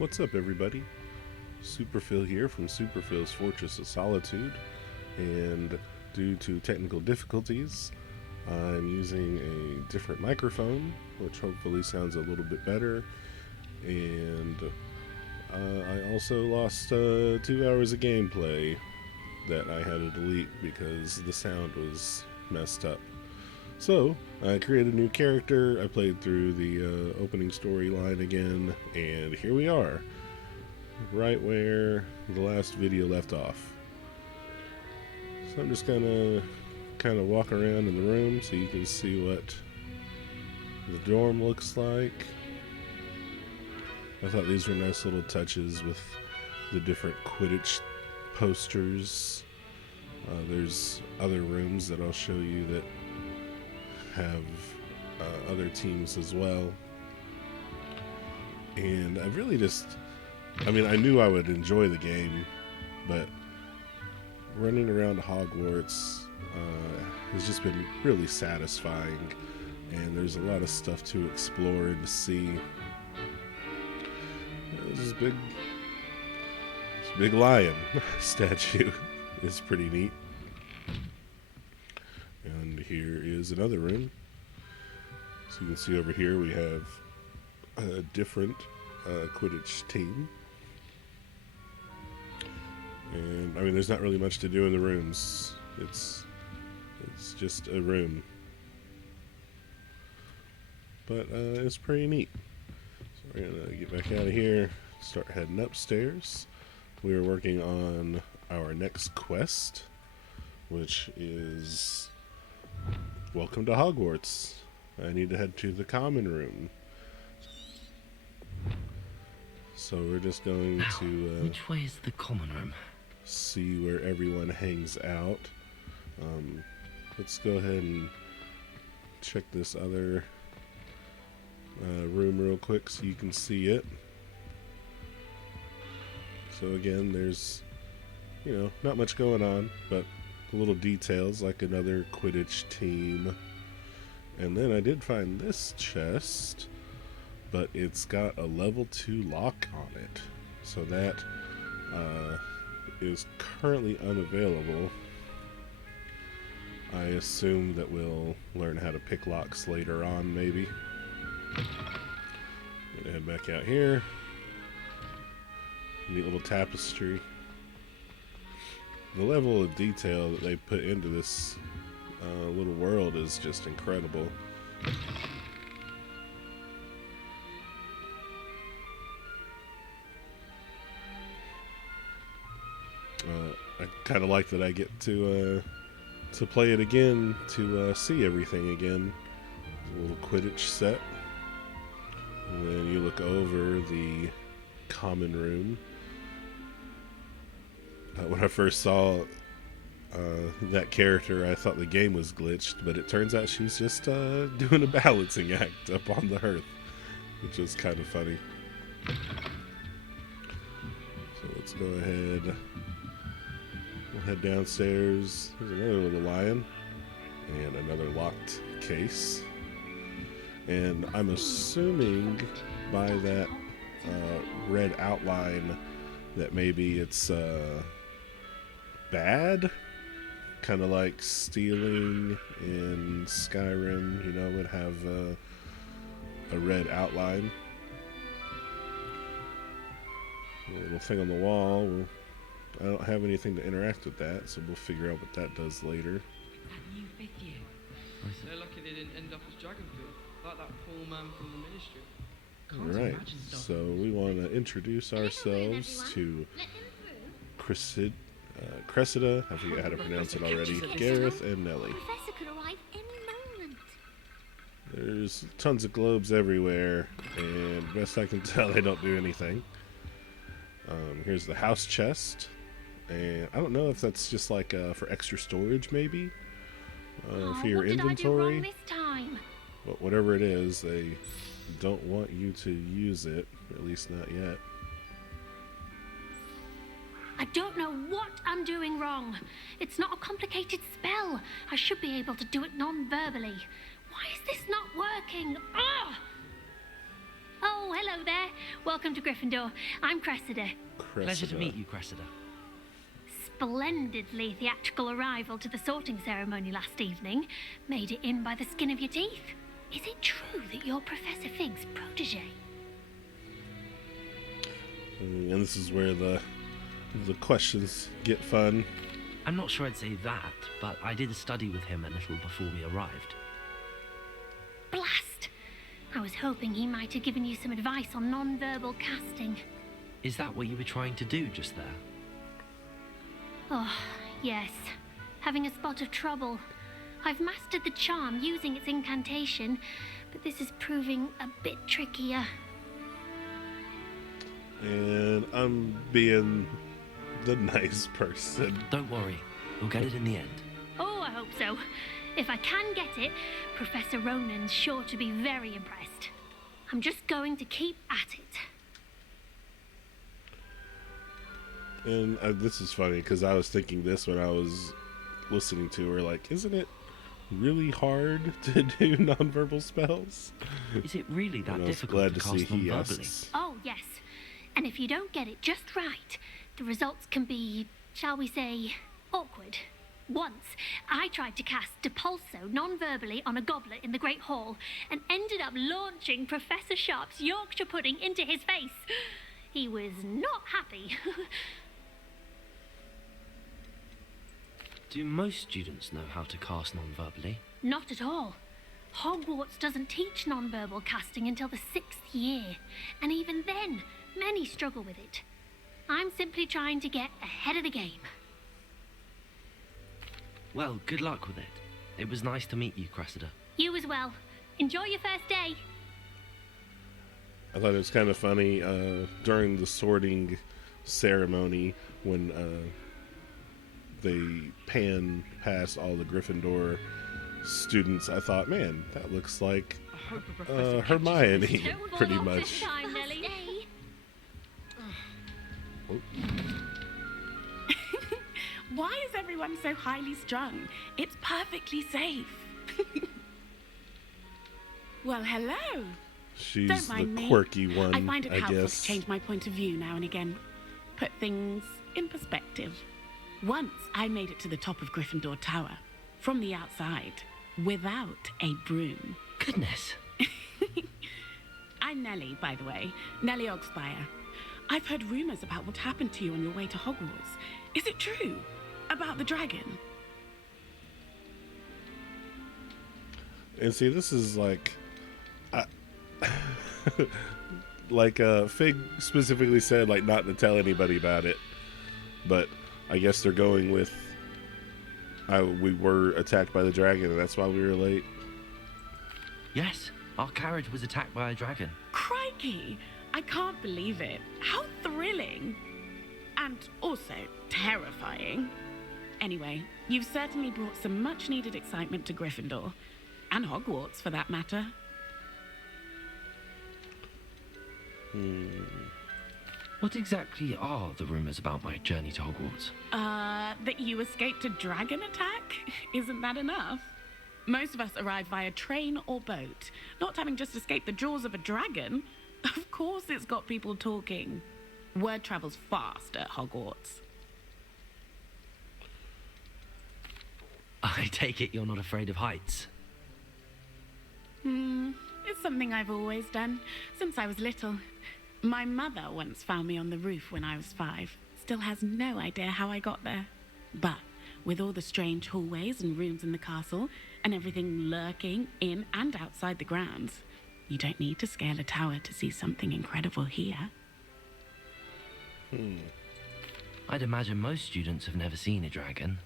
What's up, everybody? Superphil here from Superphil's Fortress of Solitude, and due to technical difficulties, I'm using a different microphone, which hopefully sounds a little bit better, and I also lost 2 hours of gameplay that I had to delete because the sound was messed up. So, I created a new character, I played through the opening storyline again, and here we are, right where the last video left off. So I'm just gonna kind of walk around in the room so you can see what the dorm looks like. I thought these were nice little touches with the different Quidditch posters. There's other rooms that I'll show you that have other teams as well, and I've really I knew I would enjoy the game, but running around Hogwarts has just been really satisfying, and there's a lot of stuff to explore and to see. This big lion statue is pretty neat. And here is another room. So you can see over here we have a different Quidditch team. And there's not really much to do in the rooms. It's just a room. But it's pretty neat. So we're gonna get back out of here, start heading upstairs. We are working on our next quest, which is Welcome to Hogwarts. I need to head to the common room. So we're just going to which way is the common room? See where everyone hangs out. Let's go ahead and check this other room real quick so you can see it. So again, there's not much going on, but little details like another Quidditch team. And then I did find this chest, but it's got a level 2 lock on it, so that is currently unavailable. I assume that we'll learn how to pick locks later on, maybe. Gonna head back out here. Neat little tapestry. The level of detail that they put into this little world is just incredible. I kind of like that I get to play it again, to see everything again. A little Quidditch set. And then you look over the common room. When I first saw that character, I thought the game was glitched, but it turns out she's just doing a balancing act up on the hearth, which is kind of funny. So let's go ahead. We'll head downstairs. There's another little lion and another locked case. And I'm assuming by that red outline that maybe it's bad, kind of like stealing in Skyrim, would have a red outline. A little thing on the wall. I don't have anything to interact with that, so we'll figure out what that does later. They're lucky they didn't end up as Dragonfield, like that poor man from the Ministry. Alright, so we want to introduce ourselves to Cressida, I forget how to pronounce it already, Gareth, and Nellie. Professor could arrive any moment. There's tons of globes everywhere, and best I can tell, they don't do anything. Here's the house chest, and I don't know if that's just like for extra storage, maybe, for your inventory. What did I do wrong this time? But whatever it is, they don't want you to use it, at least not yet. I don't know what I'm doing wrong. It's not a complicated spell. I should be able to do it non-verbally. Why is this not working? Ah! Oh, hello there. Welcome to Gryffindor. I'm Cressida. Pleasure to meet you, Cressida. Splendidly theatrical arrival to the sorting ceremony last evening. Made it in by the skin of your teeth. Is it true that you're Professor Fig's protege? And this is where the questions get fun. I'm not sure I'd say that, but I did study with him a little before we arrived. Blast! I was hoping he might have given you some advice on non-verbal casting. Is that what you were trying to do just there? Oh, yes. Having a spot of trouble. I've mastered the charm using its incantation, but this is proving a bit trickier. And I'm being the nice person. Don't worry, we'll get it in the end. Oh, I hope so. If I can get it, Professor Ronan's sure to be very impressed. I'm just going to keep at it. And this is funny because I was thinking this when I was listening to her. Like, isn't it really hard to do nonverbal spells? Is it really that And I was difficult glad to to see cast he non-verbally? asks. Oh, yes. And if you don't get it just right, the results can be, shall we say, awkward. Once, I tried to cast Depulso non-verbally on a goblet in the Great Hall and ended up launching Professor Sharp's Yorkshire pudding into his face. He was not happy. Do most students know how to cast non-verbally? Not at all. Hogwarts doesn't teach non-verbal casting until the 6th year, and even then, many struggle with it. I'm simply trying to get ahead of the game. Well, good luck with it. It was nice to meet you, Cressida. You as well. Enjoy your first day. I thought it was kind of funny during the sorting ceremony when they pan past all the Gryffindor students. I thought, man, that looks like I hope a professor Hermione, Don't fall pretty off much. this time, Nellie. Oh, Why is everyone so highly strung? It's perfectly safe. Well, hello. she's Don't the mind me. quirky one, I find it helpful to guess. change my point of view now and again. Put things in perspective. Once I made it to the top of Gryffindor Tower, from the outside, without a broom. Goodness. I'm Nellie, by the way. Nellie Ogspire. I've heard rumors about what happened to you on your way to Hogwarts. Is it true? About the dragon? And see, this is like, like Fig specifically said, like not to tell anybody about it, but I guess they're going with, we were attacked by the dragon, and that's why we were late. Yes, our carriage was attacked by a dragon. Crikey! I can't believe it. How thrilling! And also terrifying. Anyway, you've certainly brought some much-needed excitement to Gryffindor. And Hogwarts, for that matter. What exactly are the rumors about my journey to Hogwarts? That you escaped a dragon attack? Isn't that enough? Most of us arrive via train or boat, not having just escaped the jaws of a dragon. Of course it's got people talking. Word travels fast at Hogwarts. I take it you're not afraid of heights. It's something I've always done, since I was little. My mother once found me on the roof when I was 5. Still has no idea how I got there. But with all the strange hallways and rooms in the castle, and everything lurking in and outside the grounds, you don't need to scale a tower to see something incredible here. I'd imagine most students have never seen a dragon.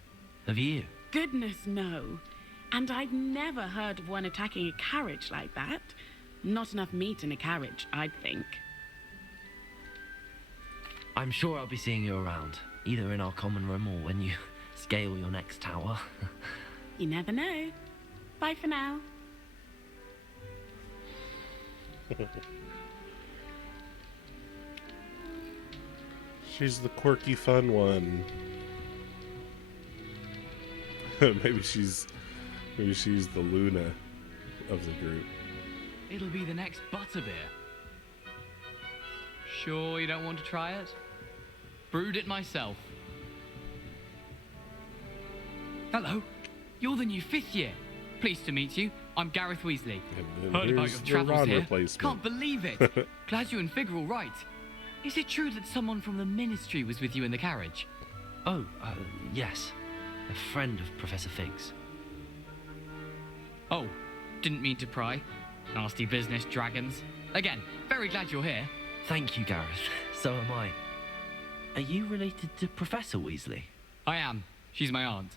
Have you? Goodness, no. And I've never heard of one attacking a carriage like that. Not enough meat in a carriage, I'd think. I'm sure I'll be seeing you around, either in our common room or when you scale your next tower. You never know. Bye for now. She's the quirky, fun one. maybe she's the Luna of the group. It'll be the next Butterbeer. Sure you don't want to try it? Brewed it myself. Hello, you're the new 5th year. Pleased to meet you. I'm Gareth Weasley. And then Heard about here's your the travels Ron here. replacement. Can't believe it. Glad you and Fig are all right. Is it true that someone from the Ministry was with you in the carriage? Oh, yes. A friend of Professor Fig's. Oh, didn't mean to pry. Nasty business, dragons. Again, very glad you're here. Thank you, Gareth. So am I. Are you related to Professor Weasley? I am. She's my aunt.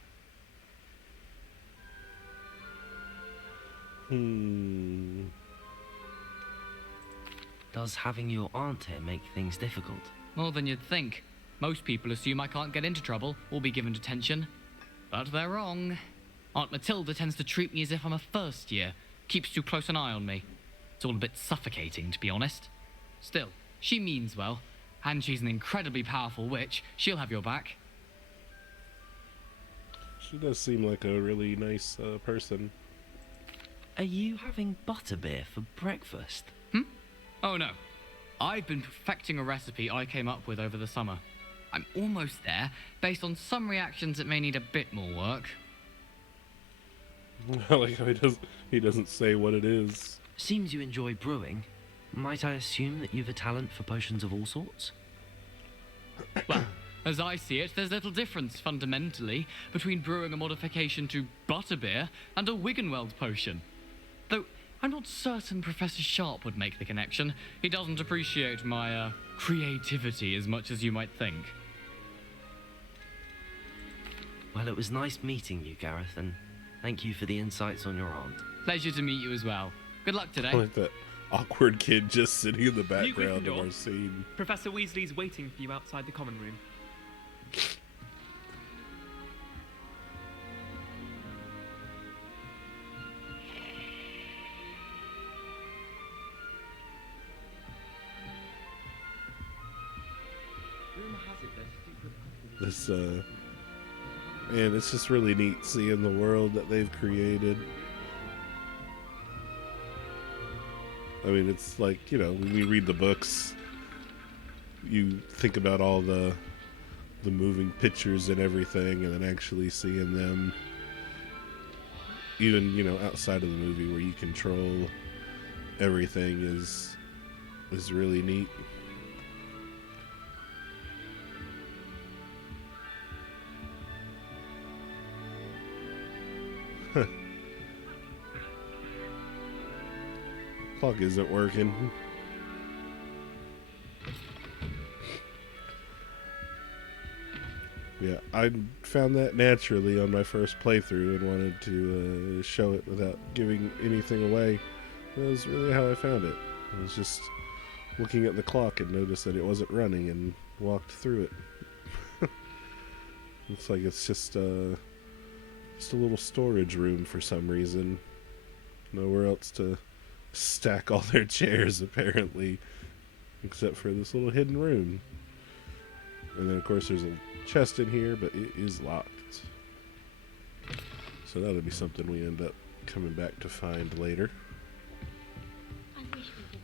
Does having your aunt here make things difficult? More than you'd think. Most people assume I can't get into trouble or be given detention. But they're wrong. Aunt Matilda tends to treat me as if I'm a first year. Keeps too close an eye on me. It's all a bit suffocating, to be honest. Still, she means well. And she's an incredibly powerful witch. She'll have your back. She does seem like a really nice person. Are you having butterbeer for breakfast? Oh no. I've been perfecting a recipe I came up with over the summer. I'm almost there. Based on some reactions, it may need a bit more work. I like how he doesn't say what it is. Seems you enjoy brewing. Might I assume that you've a talent for potions of all sorts? Well, as I see it, there's little difference, fundamentally, between brewing a modification to butterbeer and a Wiggenweld potion. Though, I'm not certain Professor Sharp would make the connection. He doesn't appreciate my, creativity as much as you might think. Well, it was nice meeting you, Gareth, and thank you for the insights on your aunt. Pleasure to meet you as well. Good luck today. I like that awkward kid just sitting in the background of Gryffindor. our scene. Professor Weasley's waiting for you outside the common room. This man, it's just really neat seeing the world that they've created. I mean, it's like, you know, when we read the books, you think about all the moving pictures and everything, and then actually seeing them, even, you know, outside of the movie where you control everything is really neat. Clock isn't working. Yeah, I found that naturally on my first playthrough and wanted to show it without giving anything away. That was really how I found it. I was just looking at the clock and noticed that it wasn't running and walked through it. Looks like it's just a little storage room for some reason. Nowhere else to stack all their chairs, apparently, except for this little hidden room. And then, of course, there's a chest in here, but it is locked. So that'll be something we end up coming back to find later. I wish we didn't.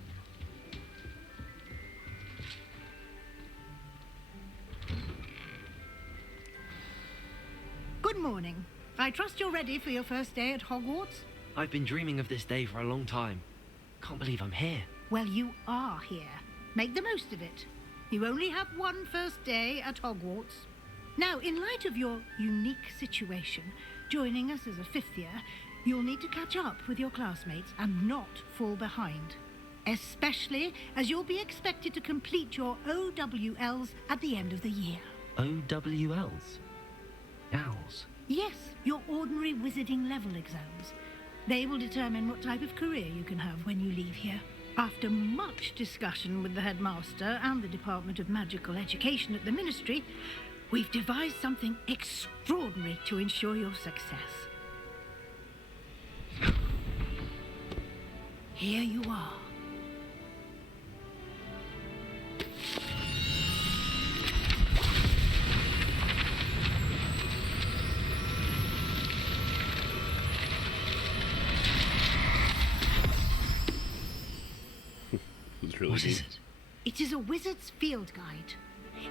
Good morning. I trust you're ready for your first day at Hogwarts? I've been dreaming of this day for a long time. Can't believe I'm here. Well, you are here. Make the most of it. You only have one first day at Hogwarts. Now, in light of your unique situation, joining us as a 5th year, you'll need to catch up with your classmates and not fall behind. Especially as you'll be expected to complete your OWLs at the end of the year. OWLs? Owls? Yes, your ordinary wizarding level exams. They will determine what type of career you can have when you leave here. After much discussion with the headmaster and the Department of Magical Education at the Ministry, we've devised something extraordinary to ensure your success. Here you are. It was really What neat. is it? It is a wizard's field guide.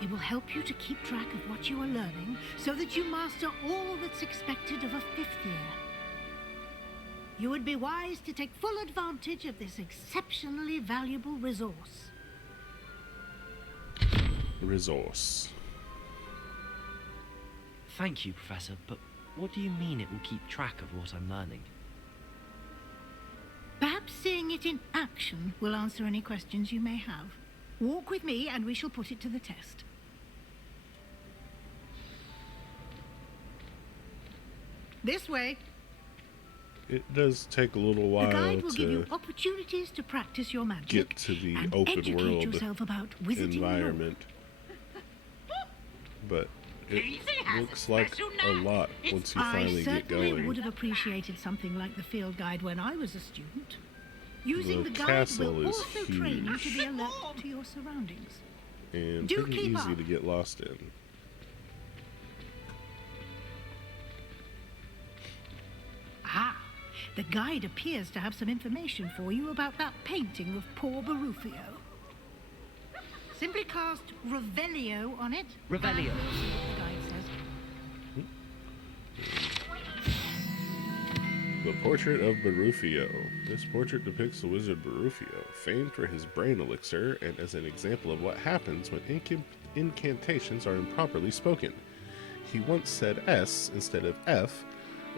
It will help you to keep track of what you are learning so that you master all that's expected of a 5th year. You would be wise to take full advantage of this exceptionally valuable resource. Resource. Thank you, Professor, but what do you mean it will keep track of what I'm learning? Perhaps seeing it in action will answer any questions you may have. Walk with me and we shall put it to the test. This way. It does take a little The while guide will give you to opportunities to practice your magic get to the and open educate world yourself about wizarding lore. environment. But it looks like a lot once you I finally get certainly going. would have appreciated something like the field guide when I was a student. Using The the guide castle will is also train you to huge. be alert to your surroundings. And Do pretty keep easy up. to get lost in. Ah, the guide appears to have some information for you about that painting of poor Barufio. Simply cast Revelio on it. Revelio. and we'll see what the guide says. The Portrait of Barufio. This portrait depicts the wizard Barufio, famed for his brain elixir and as an example of what happens when incantations are improperly spoken. He once said S instead of F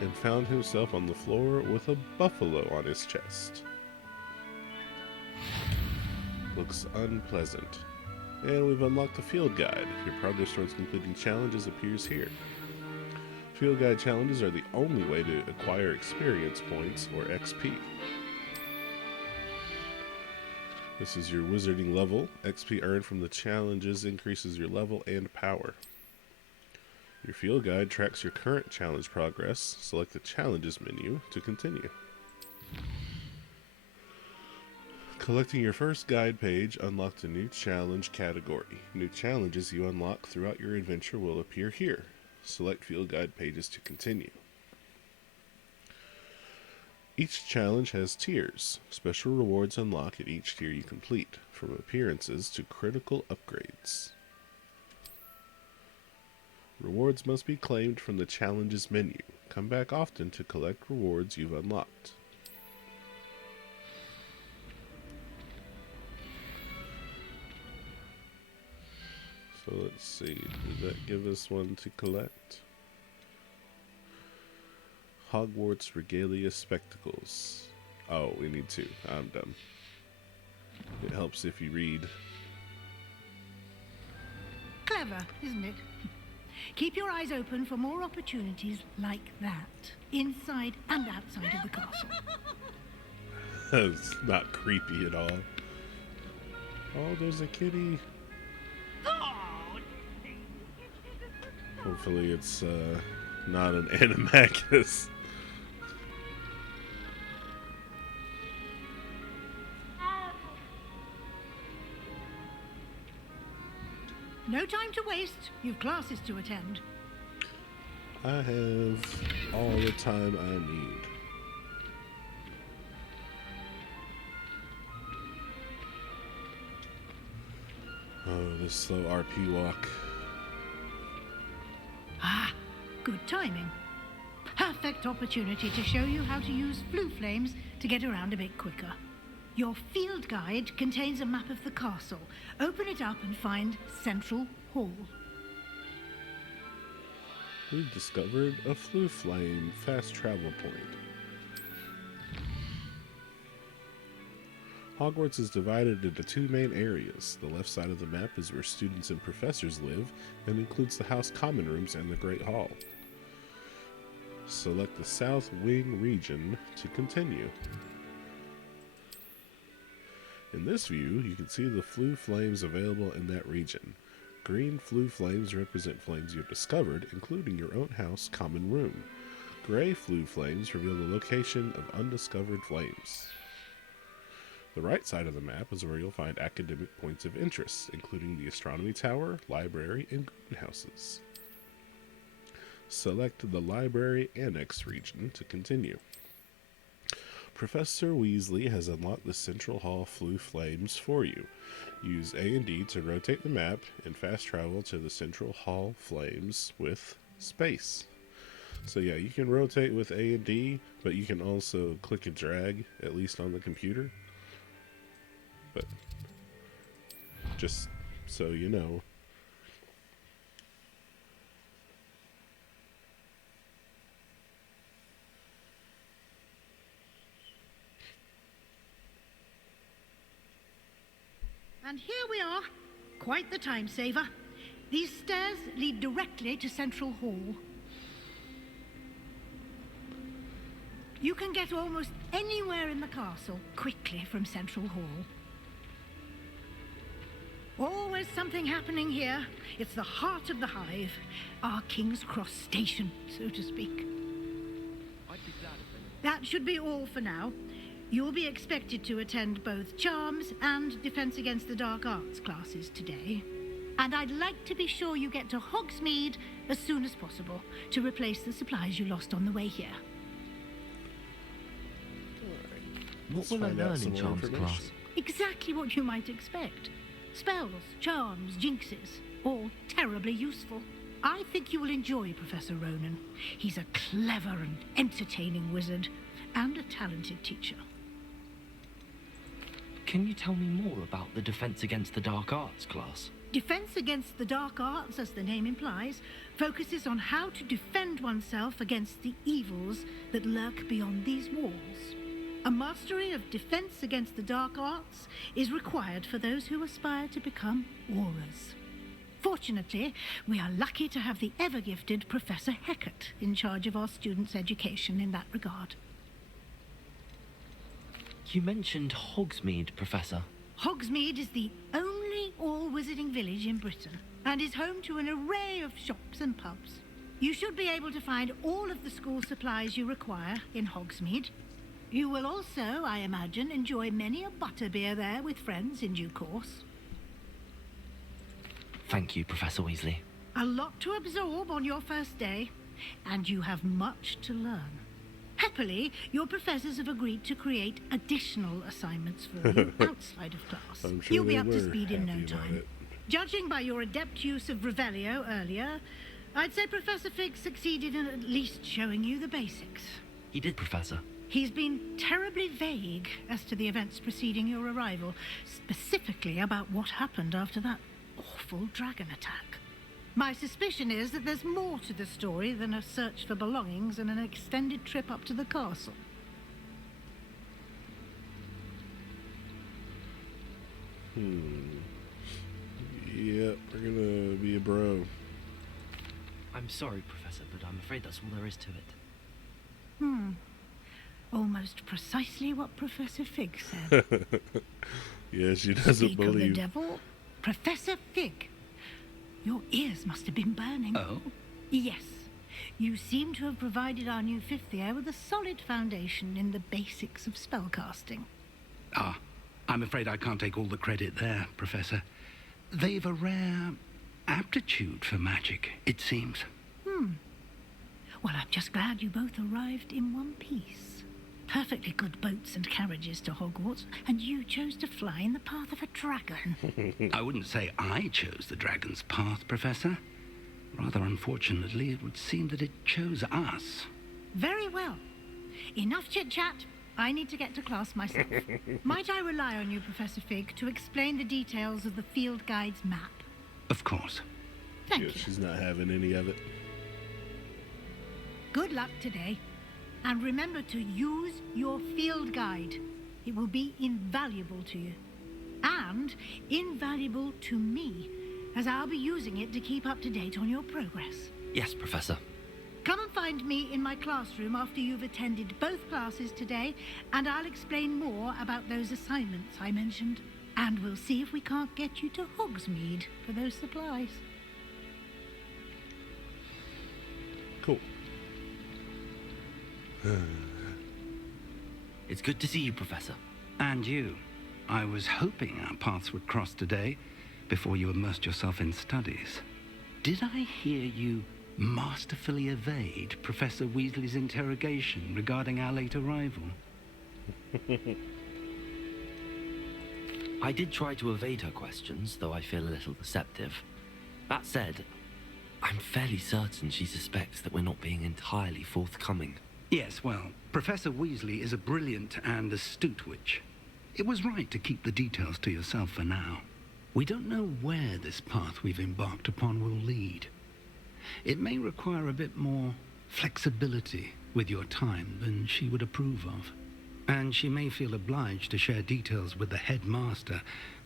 and found himself on the floor with a buffalo on his chest. Looks unpleasant. And we've unlocked the field guide. Your progress towards completing challenges appears here. Field guide challenges are the only way to acquire experience points or XP. This is your wizarding level. XP earned from the challenges increases your level and power. Your field guide tracks your current challenge progress. Select the challenges menu to continue. Collecting your first guide page unlocked a new challenge category. New challenges you unlock throughout your adventure will appear here. Select field guide pages to continue. Each challenge has tiers. Special rewards unlock at each tier you complete, from appearances to critical upgrades. Rewards must be claimed from the challenges menu. Come back often to collect rewards you've unlocked. So let's see, did that give us one to collect? Hogwarts Regalia Spectacles. Oh, we need two. I'm dumb. It helps if you read. Clever, isn't it? Keep your eyes open for more opportunities like that, inside and outside of the castle. It's not creepy at all. Oh, there's a kitty. Hopefully it's not an animagus. No time to waste. You've classes to attend. I have all the time I need. Oh, this slow RP walk. Ah, good timing. Perfect opportunity to show you how to use flue flames to get around a bit quicker. Your field guide contains a map of the castle. Open it up and find Central Hall. We've discovered a flue flame fast travel point. Hogwarts is divided into two main areas. The left side of the map is where students and professors live and includes the house common rooms and the Great Hall. Select the South Wing region to continue. In this view, you can see the flue flames available in that region. Green flue flames represent flames you have discovered, including your own house common room. Gray flue flames reveal the location of undiscovered flames. The right side of the map is where you'll find academic points of interest, including the Astronomy Tower, Library, and Greenhouses. Select the Library Annex region to continue. Professor Weasley has unlocked the Central Hall Flue Flames for you. Use A and D to rotate the map and fast travel to the Central Hall Flames with space. So yeah, you can rotate with A and D, but you can also click and drag, at least on the computer. But just so you know. And here we are. Quite the time saver. These stairs lead directly to Central Hall. You can get almost anywhere in the castle quickly from Central Hall. Always something happening here. It's the heart of the hive, our King's Cross station, so to speak. I'd be glad if That should be all for now. You'll be expected to attend both Charms and Defense Against the Dark Arts classes today. And I'd like to be sure you get to Hogsmeade as soon as possible to replace the supplies you lost on the way here. What will I learn in Charms class? Exactly what you might expect. Spells, charms, jinxes, all terribly useful. I think you will enjoy Professor Ronan. He's a clever and entertaining wizard and a talented teacher. Can you tell me more about the Defense Against the Dark Arts class? Defense Against the Dark Arts, as the name implies, focuses on how to defend oneself against the evils that lurk beyond these walls. A mastery of Defense Against the Dark Arts is required for those who aspire to become Aurors. Fortunately, we are lucky to have the ever-gifted Professor Hecat in charge of our students' education in that regard. You mentioned Hogsmeade, Professor. Hogsmeade is the only all-wizarding village in Britain and is home to an array of shops and pubs. You should be able to find all of the school supplies you require in Hogsmeade. You will also, I imagine, enjoy many a butterbeer there with friends in due course. Thank you, Professor Weasley. A lot to absorb on your first day, and you have much to learn. Happily, your professors have agreed to create additional assignments for you outside of class. I'm sure You'll be they up to were speed in no happy about time. it. Judging by your adept use of Revelio earlier, I'd say Professor Fig succeeded in at least showing you the basics. He did, Professor. He's been terribly vague as to the events preceding your arrival, specifically about what happened after that awful dragon attack. My suspicion is that there's more to the story than a search for belongings and an extended trip up to the castle. Yep, we're gonna be a bro. I'm sorry, Professor, but I'm afraid that's all there is to it. Almost precisely what Professor Fig said. Yeah, she doesn't Speak of the believe. devil, Professor Fig. Your ears must have been burning. Oh? Yes. You seem to have provided our new fifth year with a solid foundation in the basics of spellcasting. Ah, I'm afraid I can't take all the credit there, Professor. They've a rare aptitude for magic, it seems. Well, I'm just glad you both arrived in one piece. Perfectly good boats and carriages to Hogwarts, and you chose to fly in the path of a dragon. I wouldn't say I chose the dragon's path, Professor. Rather unfortunately, it would seem that it chose us. Very well. Enough chit-chat. I need to get to class myself. Might I rely on you, Professor Fig, to explain the details of the field guide's map? Of course. Thank Yeah, you. she's not having any of it. Good luck today. And remember to use your field guide. It will be invaluable to you. And invaluable to me, as I'll be using it to keep up to date on your progress. Yes, Professor. Come and find me in my classroom after you've attended both classes today, and I'll explain more about those assignments I mentioned. And we'll see if we can't get you to Hogsmeade for those supplies. Cool. It's good to see you, Professor. And you. I was hoping our paths would cross today, before you immersed yourself in studies. Did I hear you masterfully evade Professor Weasley's interrogation regarding our late arrival? I did try to evade her questions, though I feel a little deceptive. That said, I'm fairly certain she suspects that we're not being entirely forthcoming. Yes, well, Professor Weasley is a brilliant and astute witch. It was right to keep the details to yourself for now. We don't know where this path we've embarked upon will lead. It may require a bit more flexibility with your time than she would approve of. And she may feel obliged to share details with the headmaster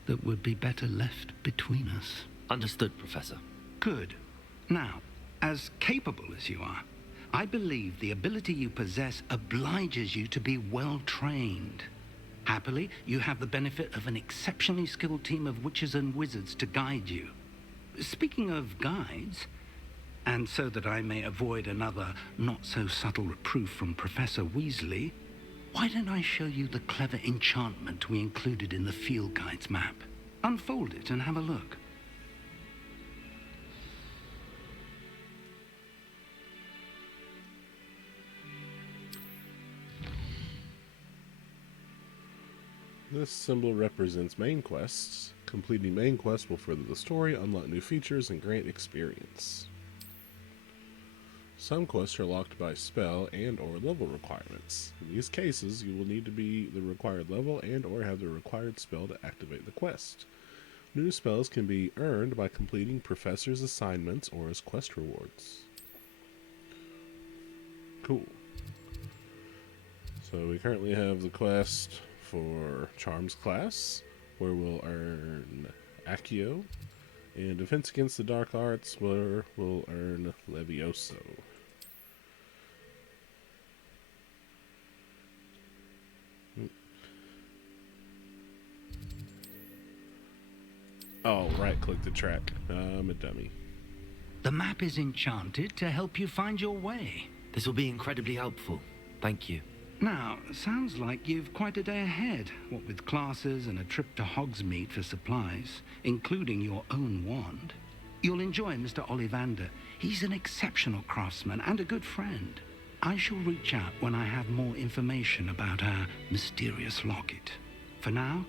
that would be better left between us. Understood, Professor. Good. Now, as capable as you are, I believe the ability you possess obliges you to be well trained. Happily, you have the benefit of an exceptionally skilled team of witches and wizards to guide you. Speaking of guides, and so that I may avoid another not-so-subtle reproof from Professor Weasley, why don't I show you the clever enchantment we included in the field guide's map? Unfold it and have a look. This symbol represents main quests. Completing main quests will further the story, unlock new features, and grant experience. Some quests are locked by spell and or level requirements. In these cases, you will need to be the required level and or have the required spell to activate the quest. New spells can be earned by completing professors' assignments or as quest rewards. Cool. So we currently have the quest for Charms class, where we'll earn Accio, and Defense Against the Dark Arts, where we'll earn Levioso. Oh, right-click the track. I'm a dummy. The map is enchanted to help you find your way. This will be incredibly helpful. Thank you. Now, sounds like you've quite a day ahead, what with classes and a trip to Hogsmeade for supplies, including your own wand. You'll enjoy Mr. Ollivander. He's an exceptional craftsman and a good friend. I shall reach out when I have more information about our mysterious locket. For now,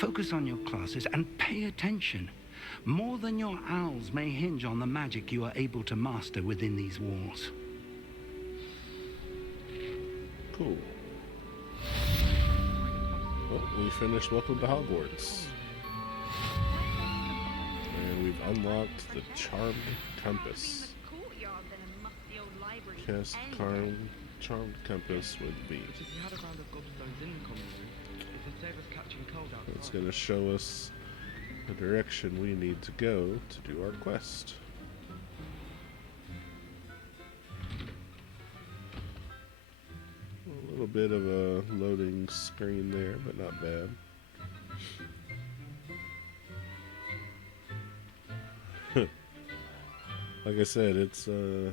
focus on your classes and pay attention. More than your owls may hinge on the magic you are able to master within these walls. Cool. Well, we finished Welcome to Hogwarts. And we've unlocked the Charmed Compass. Cast Charmed Compass with B. If you had a round of gobstones in the common room, it'd save us catching cold outside. It's going to show us the direction we need to go to do our quest. A little bit of a loading screen there, but not bad. Like I said, it's a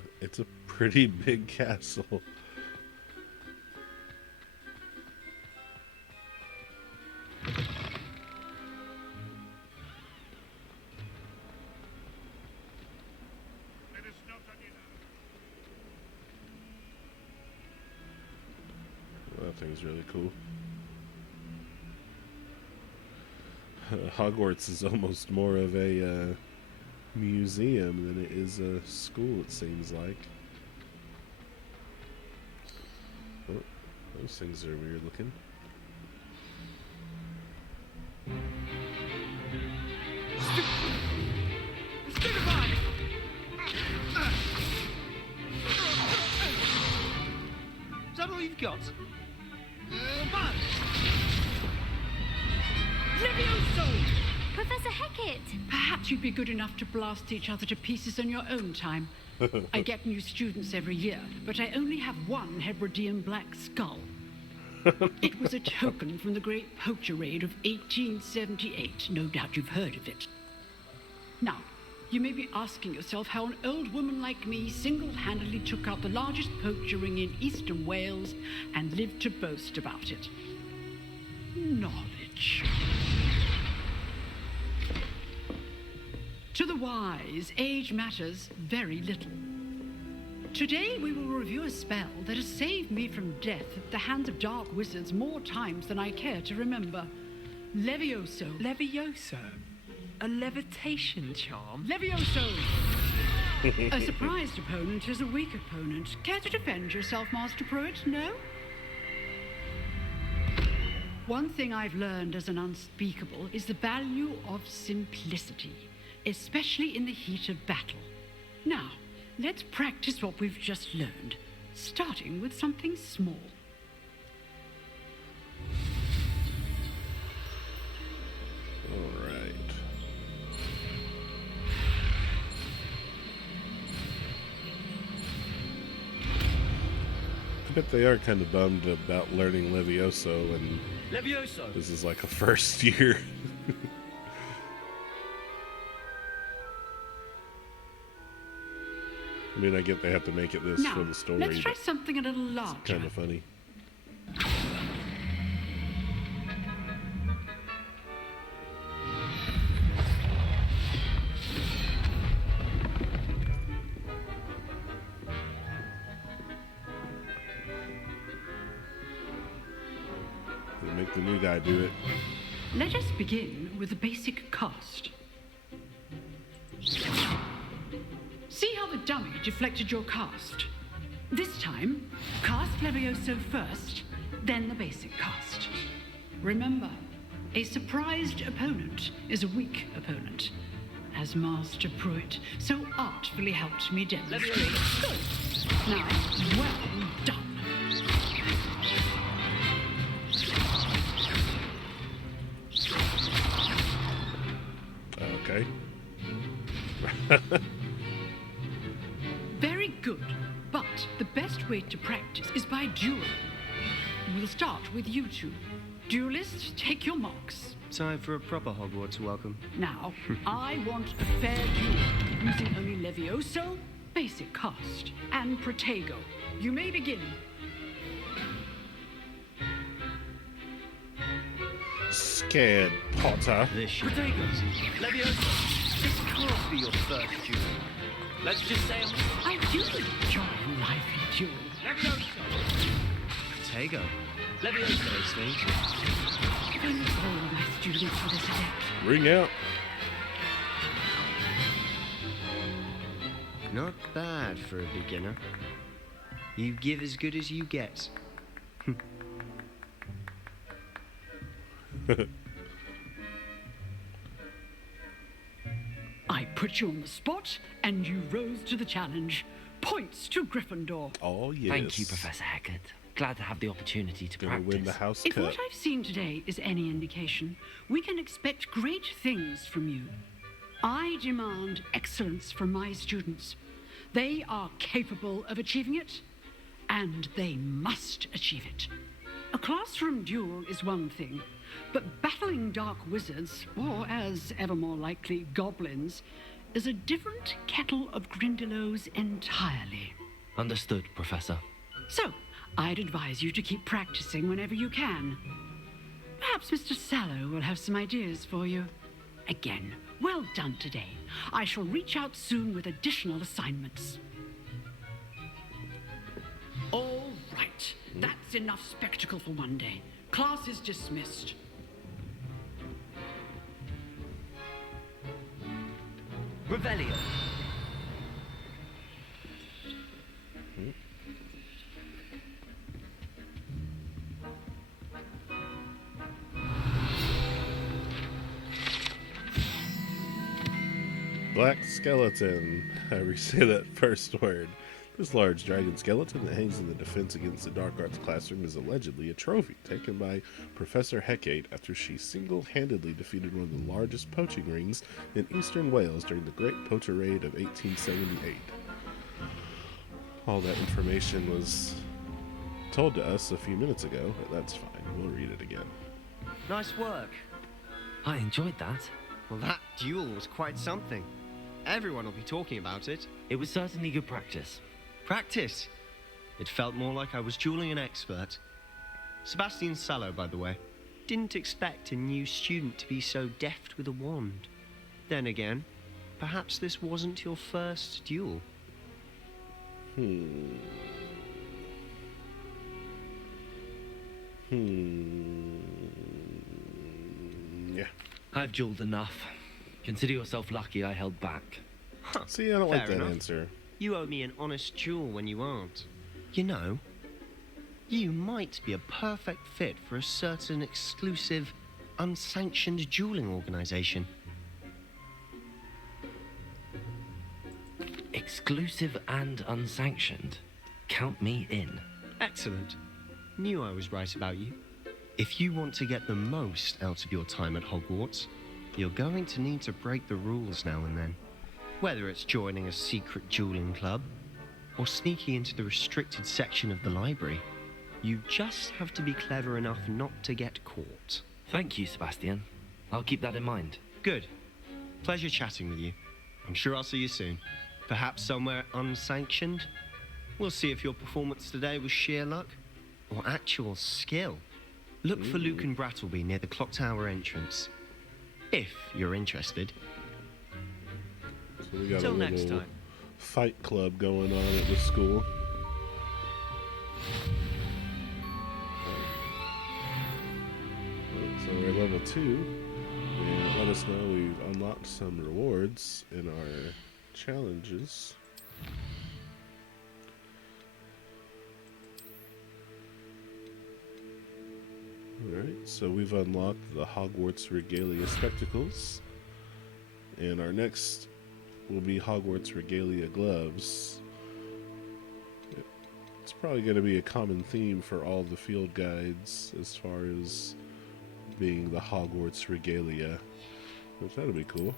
pretty big castle. That thing's really cool. Hogwarts is almost more of a museum than it is a school, it seems like. Oh, those things are weird looking. Is that all you've got? Professor Hecat! Perhaps you'd be good enough to blast each other to pieces on your own time. I get new students every year, but I only have one Hebridean black skull. It was a token from the Great Poacher Raid of 1878. No doubt you've heard of it. Now, you may be asking yourself how an old woman like me single-handedly took out the largest poacher ring in eastern Wales and lived to boast about it. Knowledge. To the wise, age matters very little. Today we will review a spell that has saved me from death at the hands of dark wizards more times than I care to remember. Levioso. Levioso? A levitation charm? Levioso! A surprised opponent is a weak opponent. Care to defend yourself, Master Pruitt? No? One thing I've learned as an unspeakable is the value of simplicity, especially in the heat of battle. Now, let's practice what we've just learned, starting with something small. All right. I bet they are kind of bummed about learning Levioso, and Levioso! this is like a first year. I mean, I get they have to make it this Now, for the story, let's try but something a little larger. it's kind of funny. They make the new guy do it. Let us begin with the basic cast. See how the dummy deflected your cast? This time, cast Levioso first, then the basic cast. Remember, a surprised opponent is a weak opponent, as Master Pruitt so artfully helped me demonstrate. Good. Now, well done. Okay. Very good, but the best way to practice is by duel. We'll start with you two. Duelists, take your marks. Time for a proper Hogwarts welcome. Now, I want a fair duel, using only Levioso, basic cast, and Protego. You may begin. Scared Potter. This should be easy. Levioso, this can't be your first duel. Let's just say I do enjoy a lively duel. Levioso. Protego. Levioso, Steve. If only all my students were this adept. Ring out. Not bad for a beginner. You give as good as you get. I put you on the spot, and you rose to the challenge. Points to Gryffindor. Oh, yes. Thank you, Professor Hackett. Glad to have the opportunity to Gonna practice. win the house If cup. what I've seen today is any indication, we can expect great things from you. I demand excellence from my students. They are capable of achieving it, and they must achieve it. A classroom duel is one thing, but battling dark wizards, or as ever more likely, goblins, is a different kettle of Grindylows entirely. Understood, Professor. So, I'd advise you to keep practicing whenever you can. Perhaps Mr. Sallow will have some ideas for you. Again, well done today. I shall reach out soon with additional assignments. All right, that's enough spectacle for one day. Class is dismissed. Revelio. Black skeleton. I say that first word. This large dragon skeleton that hangs in the Defense Against the Dark Arts classroom is allegedly a trophy taken by Professor Hecate after she single-handedly defeated one of the largest poaching rings in eastern Wales during the Great Poacher Raid of 1878. All that information was told to us a few minutes ago, but that's fine. We'll read it again. Nice work. I enjoyed that. Well, that duel was quite something. Everyone will be talking about it. It was certainly good practice. Practice. It felt more like I was dueling an expert. Sebastian Sallow, by the way. Didn't expect a new student to be so deft with a wand. Then again, perhaps this wasn't your first duel. Hmm. Yeah. I've jeweled enough. Consider yourself lucky I held back. See, I don't like Fair that enough. answer. You owe me an honest jewel when you aren't. You know, you might be a perfect fit for a certain exclusive, unsanctioned dueling organization. Exclusive and unsanctioned. Count me in. Excellent. Knew I was right about you. If you want to get the most out of your time at Hogwarts, you're going to need to break the rules now and then. Whether it's joining a secret dueling club or sneaking into the restricted section of the library, you just have to be clever enough not to get caught. Thank you, Sebastian. I'll keep that in mind. Good. Pleasure chatting with you. I'm sure I'll see you soon. Perhaps somewhere unsanctioned? We'll see if your performance today was sheer luck or actual skill. Look for Luke and Brattleby near the clock tower entrance. If you're interested. So we got Till a next little time. fight club going on at the school. So we're level 2, and let us know we've unlocked some rewards in our challenges. Alright, so we've unlocked the Hogwarts Regalia Spectacles, and our next will be Hogwarts Regalia Gloves. It's probably going to be a common theme for all the field guides as far as being the Hogwarts Regalia, which that'll be cool.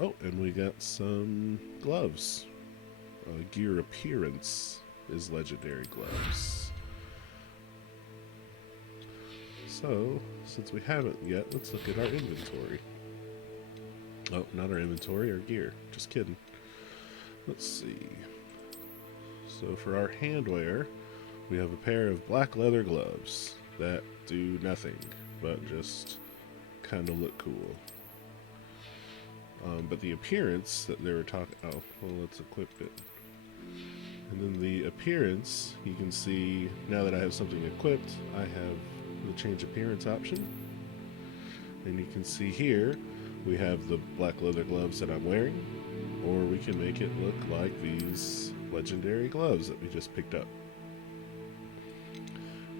Oh, and we got some gloves. Gear appearance is legendary gloves. So, since we haven't yet, let's look at our inventory. Oh, not our inventory, our gear. Just kidding. Let's see. So for our handwear, we have a pair of black leather gloves that do nothing, but just kind of look cool. But the appearance that they were talking... Oh, well, let's equip it. And then the appearance, you can see, now that I have something equipped, I have the change appearance option. And you can see here, we have the black leather gloves that I'm wearing, or we can make it look like these legendary gloves that we just picked up.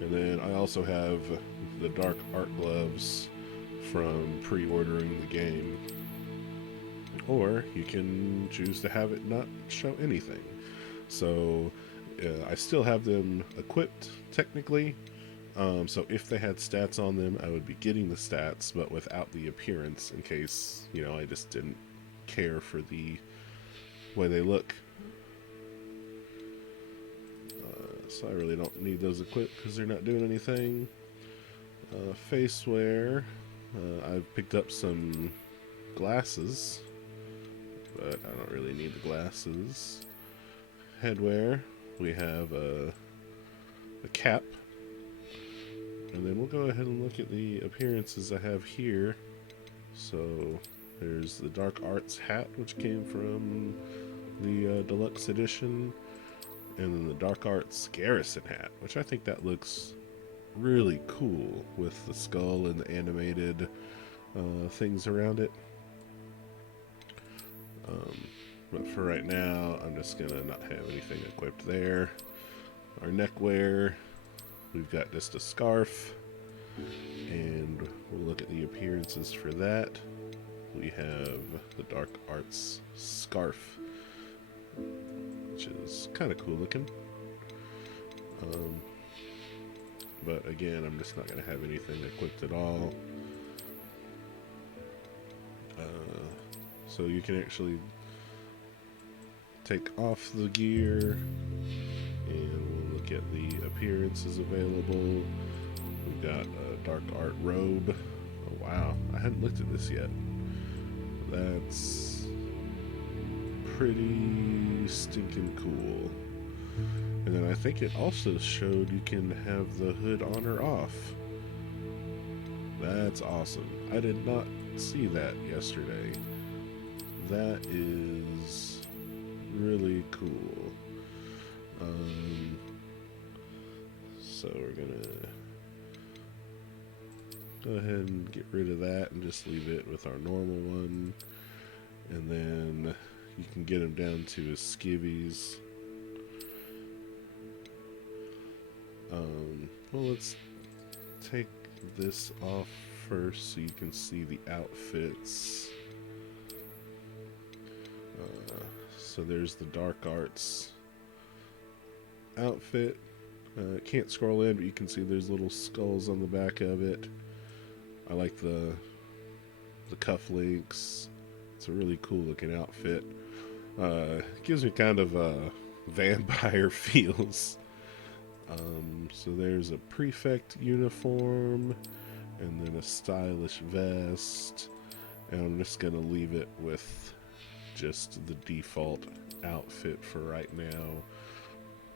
And then I also have the dark art gloves from pre-ordering the game. Or you can choose to have it not show anything. So I still have them equipped technically. So if they had stats on them, I would be getting the stats, but without the appearance in case, you know, I just didn't care for the way they look. So I really don't need those equipped because they're not doing anything. Face wear, I've picked up some glasses, but I don't really need the glasses. Headwear, we have a cap. And then we'll go ahead and look at the appearances I have here. So there's the Dark Arts hat, which came from the deluxe edition. And then the Dark Arts Garrison hat, which I think that looks really cool with the skull and the animated things around it. But for right now, I'm just gonna not have anything equipped there. Our neckwear, we've got just a scarf, and we'll look at the appearances for that. We have the Dark Arts scarf, which is kind of cool looking. But again, I'm just not going to have anything equipped at all. So you can actually take off the gear, and we'll look at the appearances available. We've got a dark art robe. Oh wow, I hadn't looked at this yet. That's pretty stinking cool. And then I think it also showed you can have the hood on or off. That's awesome. I did not see that yesterday. That is really cool. So we're gonna go ahead and get rid of that and just leave it with our normal one. And then you can get them down to his skivvies. Well, let's take this off first so you can see the outfits. So there's the Dark Arts outfit. Can't scroll in, but you can see there's little skulls on the back of it. I like the cufflinks. It's a really cool looking outfit. Gives me kind of vampire feels. So there's a prefect uniform and then a stylish vest. And I'm just gonna leave it with just the default outfit for right now.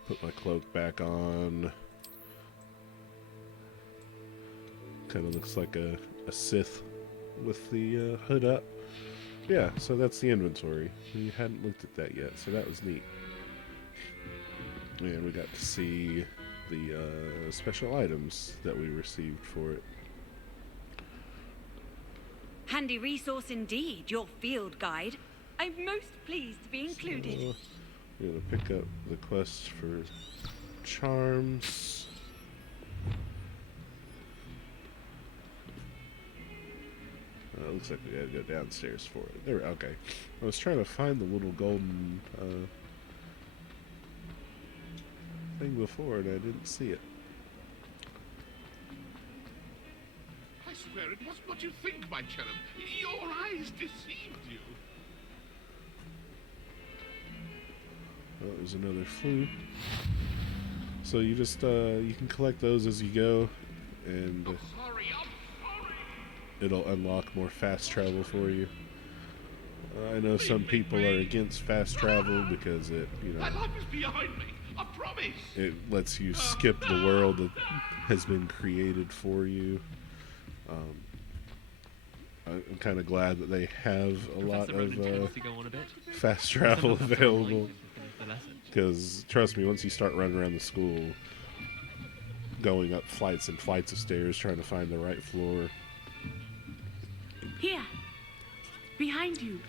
Put my cloak back on. Kind of looks like a Sith with the hood up. Yeah, so that's the inventory. We hadn't looked at that yet, so that was neat. And we got to see the special items that we received for it. Handy resource indeed, your field guide. I'm most pleased to be included. So, we're going to pick up the quest for charms. Looks like we gotta go downstairs for it. There, okay. I was trying to find the little golden thing before and I didn't see it. I swear it wasn't what you think, my cherub. Your eyes deceived you. Oh, there's another flute. So you just you can collect those as you go, and I'm sorry. it'll unlock more fast travel for you. I know some people are against fast travel because it, you know, My life is behind me. I promise. it lets you skip the world that has been created for you. I'm kind of glad that they have a lot of fast travel available. Because, trust me, once you start running around the school, going up flights and flights of stairs trying to find the right floor. Here, behind you.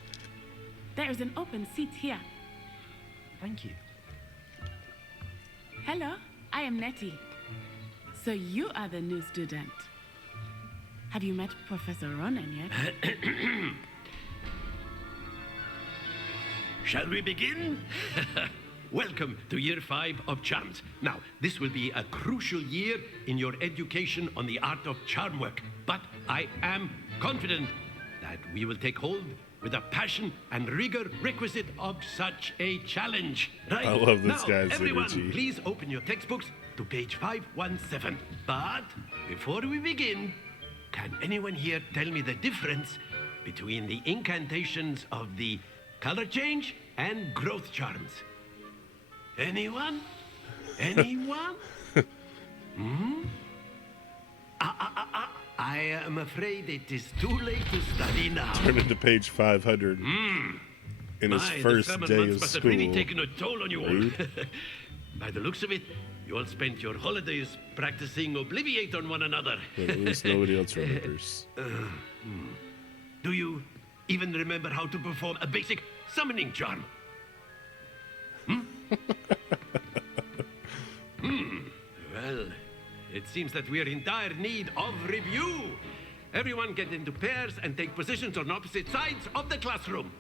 There is an open seat here. Thank you. Hello, I am Nettie. So you are the new student. Have you met Professor Ronan yet? Shall we begin? Welcome to Year 5 of Charms. Now, this will be a crucial year in your education on the art of charm work, but I am confident that we will take hold with the passion and rigor requisite of such a challenge. Right? I love this now, guy's everyone, energy. please open your textbooks to page 517. But before we begin, can anyone here tell me the difference between the incantations of the color change and growth charms? Anyone? Anyone? I am afraid it is too late to study now. Turn into page 500 in his first the day months of must school. have really taken a toll on you all. Rude. By the looks of it, you all spent your holidays practicing Obliviate on one another. But at least nobody else remembers. Do you even remember how to perform a basic summoning charm? Well, it seems that we are in dire need of review. Everyone get into pairs and take positions on opposite sides of the classroom.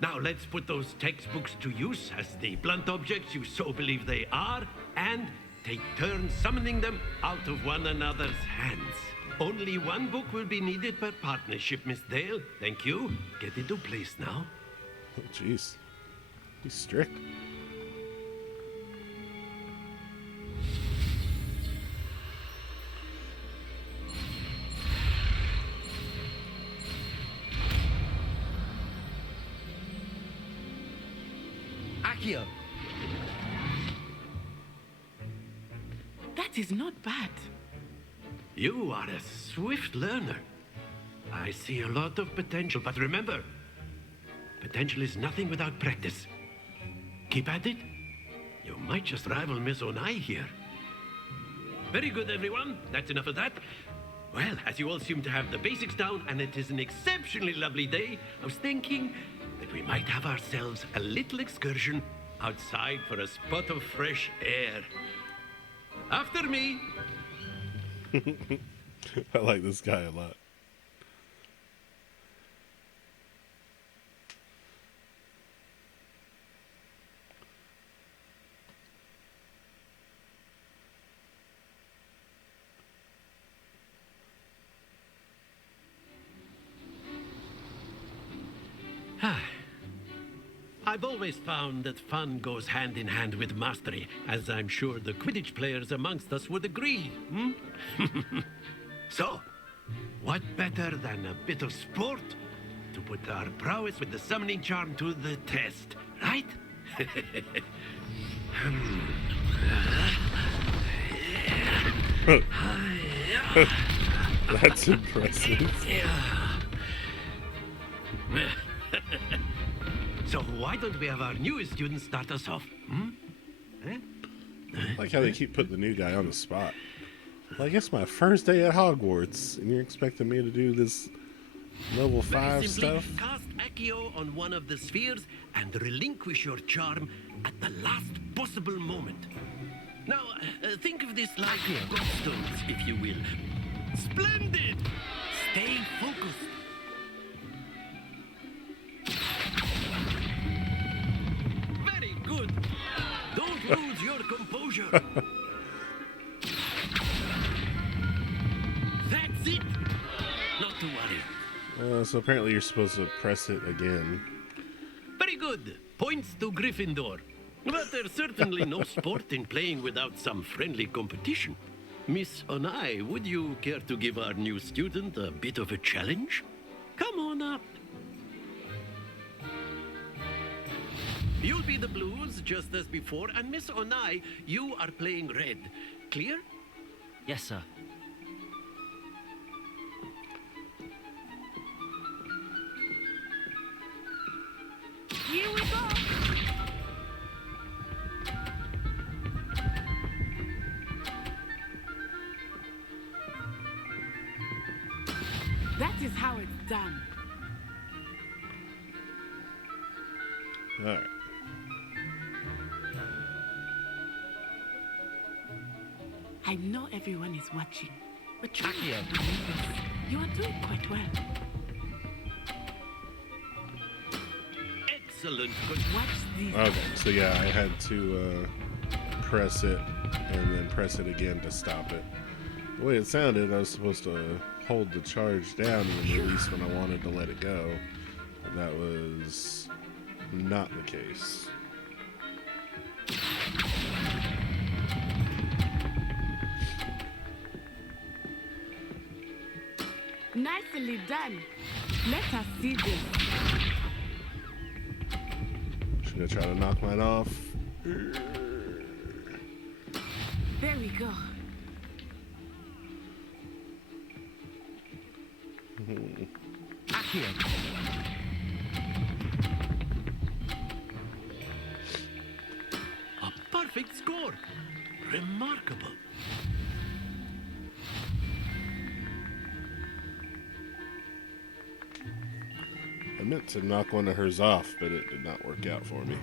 Now let's put those textbooks to use as the blunt objects you so believe they are, and take turns summoning them out of one another's hands. Only one book will be needed per partnership, Miss Dale. Thank you. Get into place now. Oh, jeez. He's strict. Accio! That is not bad. You are a swift learner. I see a lot of potential, but remember, potential is nothing without practice. keep at it. You might just rival Miss Onai here. Very good, everyone. That's enough of that. Well, as you all seem to have the basics down, and it is an exceptionally lovely day, I was thinking that we might have ourselves a little excursion outside for a spot of fresh air. After me. I like this guy a lot. I've always found that fun goes hand in hand with mastery, as I'm sure the Quidditch players amongst us would agree. So, what better than a bit of sport to put our prowess with the summoning charm to the test, right? That's impressive. So why don't we have our newest student start us off? I like how they keep putting the new guy on the spot. Like, it's my first day at Hogwarts, and you're expecting me to do this level 5 Very simply, stuff? cast Accio on one of the spheres and relinquish your charm at the last possible moment. Now, think of this like gobstones, if you will. Splendid! Stay focused. Very good. Don't lose your composure. That's it. Not to worry. So apparently you're supposed to press it again. Very good. Points to Gryffindor. But there's certainly no sport in playing without some friendly competition. Miss Onai, would you care to give our new student a bit of a challenge? Come on up. You'll be the blues, just as before, and Miss Onai, you are playing red. Clear? Yes, sir. Here we go! That is how it's done. Alright. I know everyone is watching, but try to believe us. You are doing quite well. Excellent. Watch these. Okay, so yeah, I had to press it and then press it again to stop it. The way it sounded, I was supposed to hold the charge down and release when I wanted to let it go. But that was not the case. Nicely done. Let us see this. Should I try to knock mine off? There we go. Accio. A perfect score. Remarkable. I meant to knock one of hers off, but it did not work out for me.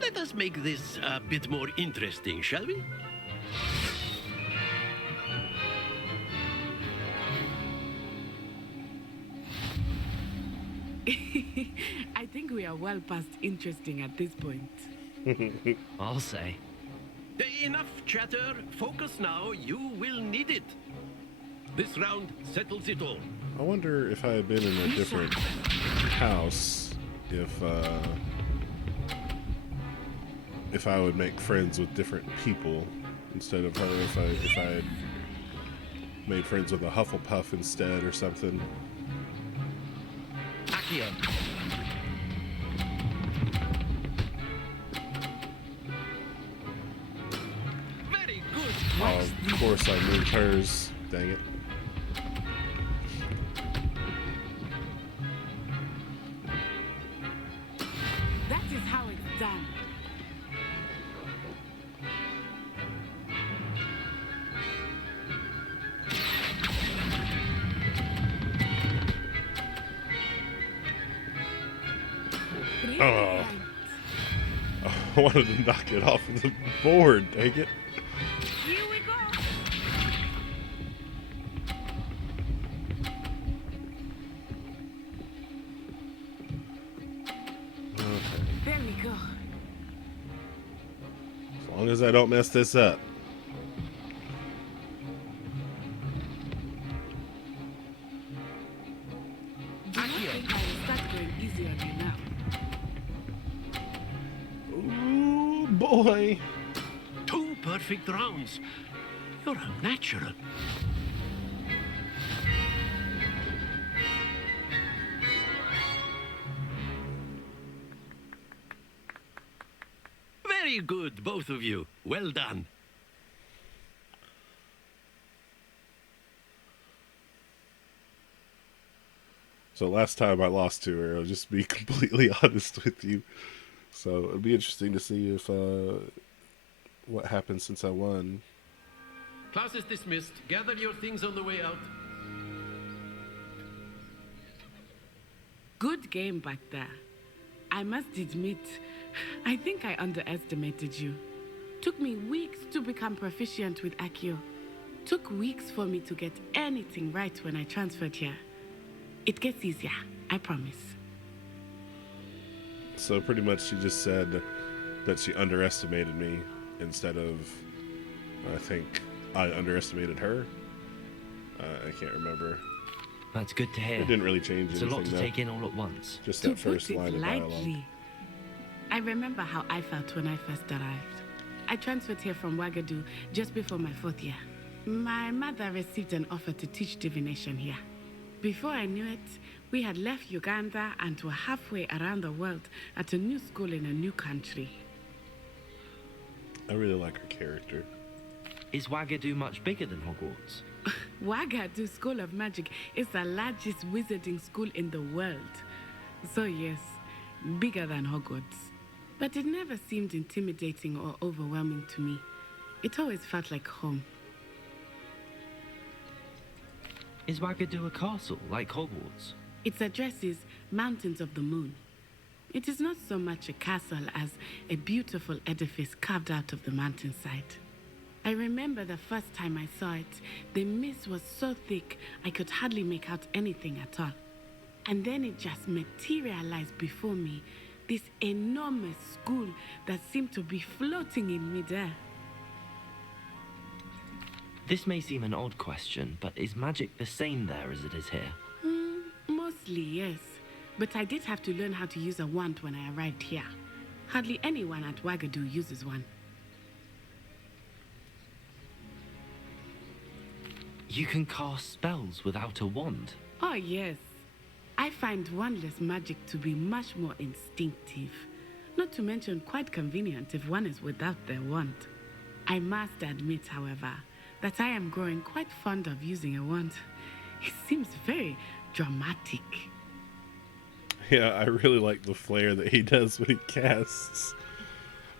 Let us make this a bit more interesting, shall we? I think we are well past interesting at this point. I'll say. Enough chatter. Focus now. You will need it. This round settles it all. I wonder if I had been in a different house, if I would make friends with different people instead of her. If I had made friends with a Hufflepuff instead or something. Accio. Very good. Oh, of course I moved hers. Dang it. That is how it's done. Oh. I wanted to knock it off the board, dang it. Here we go. There we go. As long as I don't mess this up. Start going easier now. Ooh, boy. 2 perfect rounds. You're a natural. Very good, both of you. Well done. So last time I lost to her, I'll just be completely honest with you. So it'll be interesting to see if what happens since I won. Class is dismissed. Gather your things on the way out. Good game back there. I must admit, I think I underestimated you. Took me weeks to become proficient with Accio. Took weeks for me to get anything right when I transferred here. It gets easier, I promise. So pretty much she just said that she underestimated me instead of, I think, I underestimated her. I can't remember. That's good to hear. It didn't really change It's anything. a lot to take in all at once. Just To that first put it line of dialogue. lightly, I remember how I felt when I first arrived. I transferred here from Wagadu just before my 4th year. My mother received an offer to teach divination here. Before I knew it, we had left Uganda and were halfway around the world at a new school in a new country. I really like her character. Is Wagadu much bigger than Hogwarts? Wagadu School of Magic is the largest wizarding school in the world. So yes, bigger than Hogwarts. But it never seemed intimidating or overwhelming to me. It always felt like home. Is Wagadu a castle, like Hogwarts? Its address is Mountains of the Moon. It is not so much a castle as a beautiful edifice carved out of the mountainside. I remember the first time I saw it, the mist was so thick I could hardly make out anything at all. And then it just materialized before me, this enormous school that seemed to be floating in midair. This may seem an odd question, but is magic the same there as it is here? Mostly, yes. But I did have to learn how to use a wand when I arrived here. Hardly anyone at Wagadu uses one. You can cast spells without a wand? Oh, yes. I find wandless magic to be much more instinctive. Not to mention quite convenient if one is without their wand. I must admit, however, that I am growing quite fond of using a wand. It seems very dramatic. Yeah, I really like the flair that he does when he casts.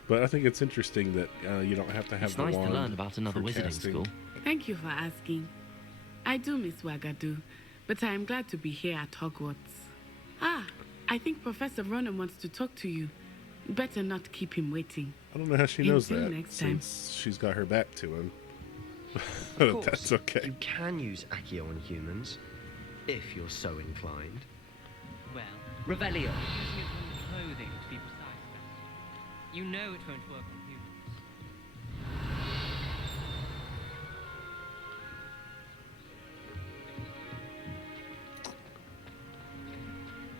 But I think it's interesting that you don't have to have It's the nice wand to learn about another for wizarding casting. school. Thank you for asking. I do miss Wagadu, but I am glad to be here at Hogwarts. Ah, I think Professor Ronan wants to talk to you. Better not keep him waiting. I don't know how she knows Until that, next time. since she's got her back to him. Of But course, that's okay. You can use Accio on humans, if you're so inclined. Well, Revelio. using it on clothing to be precise. You know it won't work on humans.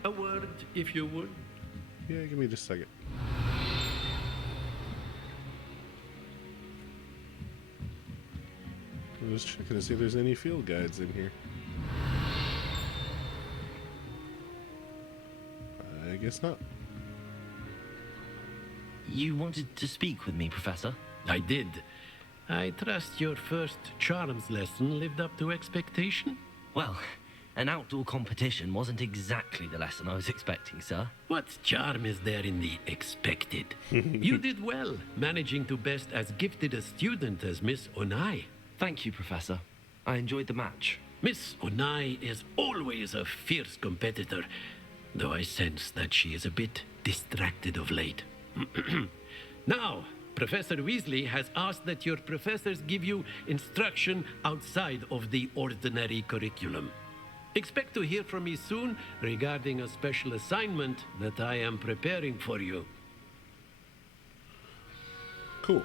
A word, if you would. Yeah, give me just a second. I'm just checking to see if there's any field guides in here. I guess not. You wanted to speak with me, Professor? I did. I trust your first charms lesson lived up to expectation? Well, an outdoor competition wasn't exactly the lesson I was expecting, sir. What charm is there in the expected? You did well, managing to best as gifted a student as Miss Onai. Thank you, Professor. I enjoyed the match. Miss Onai is always a fierce competitor. though I sense that she is a bit distracted of late. Now, Professor Weasley has asked that your professors give you instruction outside of the ordinary curriculum. Expect to hear from me soon regarding a special assignment that I am preparing for you. Cool.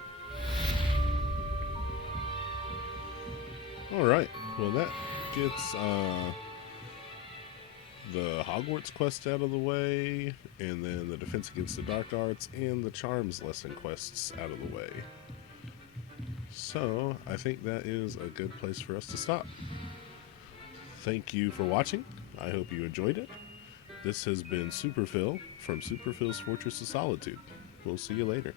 All right. Well, that gets the Hogwarts quest out of the way, and then the Defense Against the Dark Arts and the Charms lesson quests out of the way. So, I think that is a good place for us to stop. Thank you for watching. I hope you enjoyed it. This has been Superphil from Superphil's Fortress of Solitude. We'll see you later.